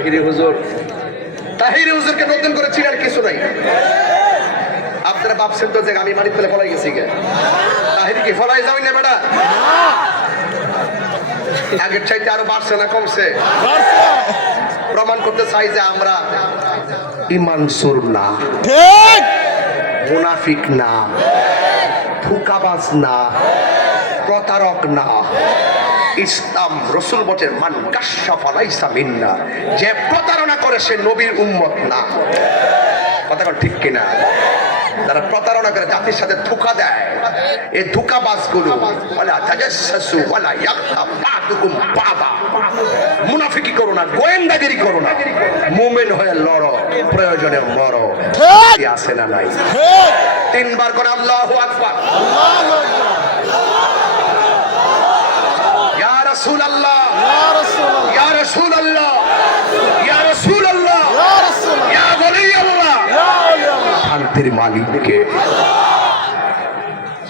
তাহিরি হুজুর। তাহিরি হুজুরকে নতুন করে চিনার কিছু নাই। আপনারা ভাবছেন তো যে আমি মাটি ফেলে ফলাই গেছি গে তাহিরি কি ফলাই যাবেন না বেটা? আগের চাইতে আরও বাড়ছে না কমছে? প্রমাণ করতে চাই যে আমরা ইমান সুর না। মুনাফিক না। ফুকাবাজ না। প্রতারক না। ইসলাম রসুল বটের মান কাশাফালাইসা মিন্না। যে প্রতারণা করে সে নবীর উম্মত না। কথা ঠিক কিনা? তারা প্রতারণা করে জাতির সাথে ধোকা দেয় এই ধোকাবাজগুলো মুনাফিকি করো না গোয়েন্দাগিরি করো না। মুমিন হয়ে লড় প্রয়োজনে মরো। আসে না নাই? তিনবার করে আল্লাহু আকবার। ইয়া রাসূলুল্লাহ। ইয়া রাসূলুল্লাহ। ইয়া রাসূলুল্লাহ। ইয়া ইয়া আউলিয়াল্লাহ শান্তির মালিককে।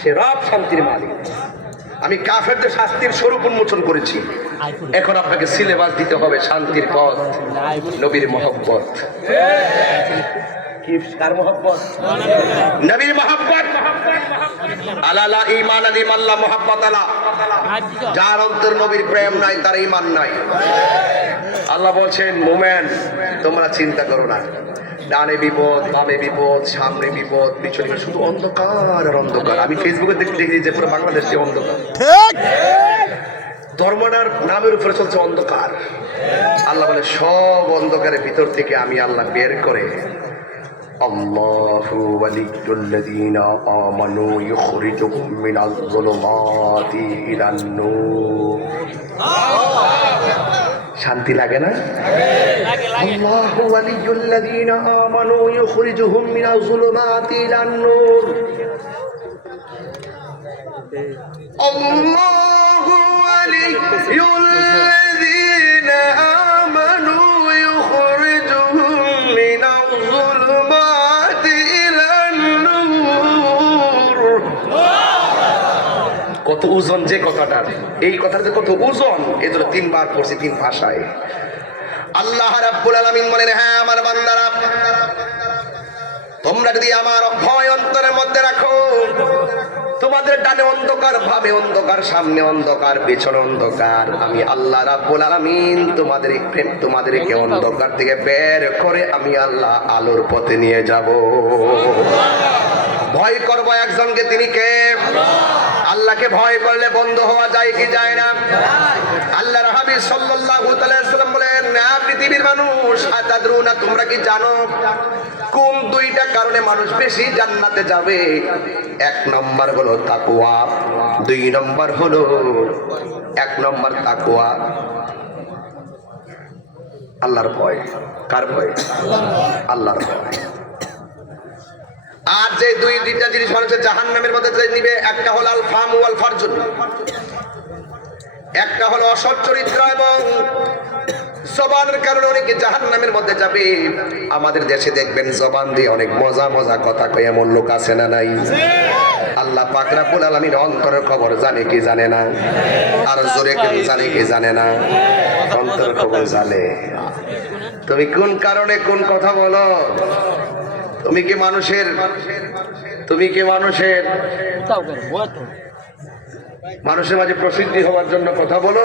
সে রব শান্তির মালিক। আমি কাফেরদের শাস্তির স্বরূপ উন্মোচন করেছি। এখন আপনাকে সিলেবাস দিতে হবে শান্তির পথ নবীর মহব্বত। কি কার মহব্বত? নবীর মহব্বত। আলালা আলা যার অন্তর নবীর প্রেম নাই তার ঈমান নাই। আল্লাহ বলছেন মোমেন তোমরা চিন্তা করো না। ডানে বিপদ বামে বিপদ সামনে বিপদ পিছনে বিপদ, শুধু অন্ধকার আর অন্ধকার। আমি ফেসবুকে দেখতে দেখি যে পুরো বাংলাদেশ অন্ধকার। ঠিক। ধর্মটার নামের উপরে চলছে অন্ধকার। আল্লাহ বলে সব অন্ধকারের ভিতর থেকে আমি আল্লাহ বের করে আল্লাহু ওয়ালিয়ুল্লাযীনা আমানু ইখরিজুহুম মিনাজ যুলুমাতি ইলান নূর শান্তি লাগে না আল্লাহু ওয়ালিয়ুল্লাযীনা আমানু ইখরিজুহুম মিনাজ যুলুমাতি ইলান নূর الله ولي কত ওজন যে কথাটার? এই কথার যে কত ওজন জন্য তিনবার পড়ছি তিন ভাষায়। আল্লাহ রাব্বুল আলামিন বলেন হ্যাঁ আমার বান্দারা, তোমরা যদি আমার ভয় অন্তরের মধ্যে রাখো, তোমাদের ডানে অন্ধকার ভাবে অন্ধকার, সামনে অন্ধকার, পেছনে অন্ধকার, আমি আল্লাহ রাব্বুল আলামিন তোমাদের প্রেম, তোমাদেরকে অন্ধকার থেকে বের করে আমি আল্লাহ আলোর পথে নিয়ে যাব। ভয় করব একজনকে তিনি কে? আল্লাহকে ভয় করলে বন্ধ হওয়া যায় কি যায় না? আল্লাহর হাবিব সাল্লাল্লাহু তাআলা বলেন, না, পৃথিবীর মানুষ, আতাদরুনা, তোমরা কি জানো? কোন দুইটা কারণে মানুষ বেশি জান্নাতে যাবে? এক নম্বর হলো তাকওয়া, দুই নম্বর হলো এক নম্বর তাকওয়া। আল্লাহর ভয়, কার ভয়? আল্লাহর ভয়। আর যে দুই দুইটা জিনিস মানুষের জাহান্নামের মধ্যে নিবে, একটা হল আল ফাম ওয়াল ফারজুন। একটা হলো অসৎ চরিত্র এবং জবানের কারণে অনেকে জাহান নামের মধ্যে যাবে। আমাদের দেশে দেখবেন জবান দিয়ে অনেক মজা মজা কথা কয়ে, এমন লোক আছে না নাই? আল্লাহ পাকরাবুল আলমীর অন্তরের খবর জানে কি জানে না? আর জোরে কেউ জানে কি জানে না? অন্তরের খবর জানে। তুমি কোন কারণে কোন কথা বলো? তুমি কি মানুষের? তুমি কি মানুষের? মানুষের মাঝে প্রসিদ্ধি হওয়ার জন্য কথা বলো।